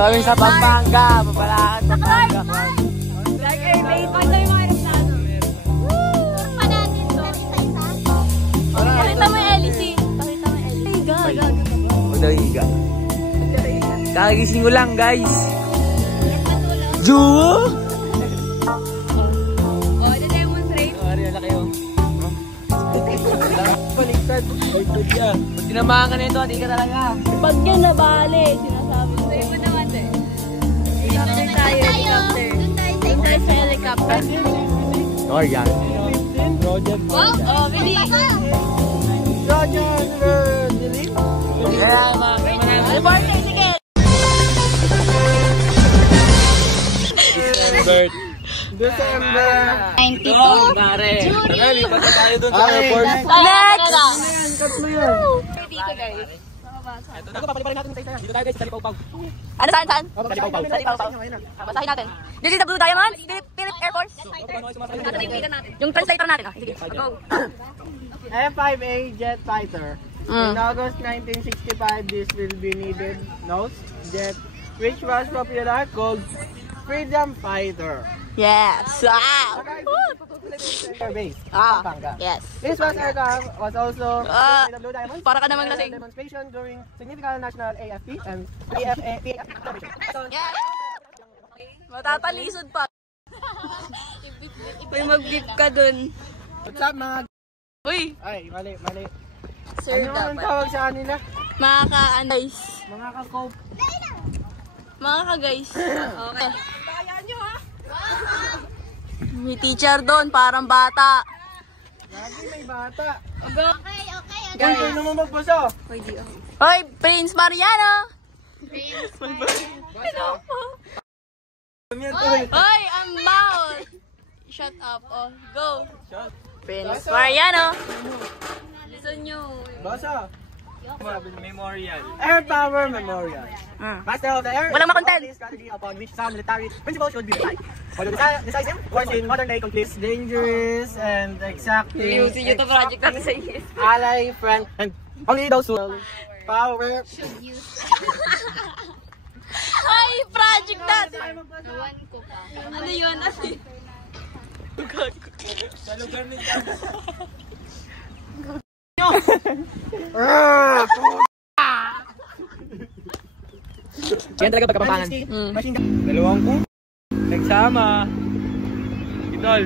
Going sa Pampanga. Papalaan Pampanga. Like a baby. Pag na yung mga reklamo. Pakita mo yung LEC. Pakita mo yung LEC. Higa. Huwag daw higa. Kakagising ko lang, guys. Juwo? Oh, demonstrate. Oh, ari na kayo. Baliktad. Baliktad yan. Pag tinamaan ka nito, hindi ka talaga. Pag yan nabali, sinasabi ko. Sa'yo pa naman eh. Helicopter tayo, helicopter. Doon tayo sa helicopter. Or yan. Wow! Oh, bili! Roger, dilim. Yeah, Reporter, sige! December 92. Tara, lipat na tayo dun sa airport. Next! Tatlo yan. Dito guys. Ito, papaliparin natin sa isa. Dito tayo guys, sa Lipaw-Paw. Ano saan? Sa Lipaw-Paw. Sa Lipaw-Paw. Basahin natin. This is the Blue Diamond, Philip Air Force. Yung translator natin. Sige, go. F-5A jet fighter. In August 1965, this will be needed nose jet, which was popular called Freedom Fighter. Yes. Wow. Air base, Ah, Pampanga. yes. This aircraft was also with the Blue Diamond. Para ka namang lasing. Demonstration during significant national AFP and AFA. Yes. Matatalisod pa. May mag-beep ka dun. What's up mga... Uy. Ay, mali. Sir, Ano ang dapat. tawag sa kanila? Mga ka-guys. Mga ka-cope. Mga ka-guys. Okay. May teacher doon, parang bata. Lagi may bata. Okay. Guys, naman magbaso. Hoy, Prince Mariano. Hoy, ang mouth. Shut up. Oh, go. Prince Mariano. Listen nyo. Basa. Memorial. Air Power Memorial. Master of the Air. Walang makontent. Strategy upon which some military principles should be applied. Although decisive, course in modern day conflicts, dangerous and exacting. Ayusin nyo to project natin sa inyo. Ally, friend, and only those who power should use. Ay, project natin. Ano yun? Sa lugar nito. Yan talaga pagkapapangan. Dalawang ko. Nagsama. Idol.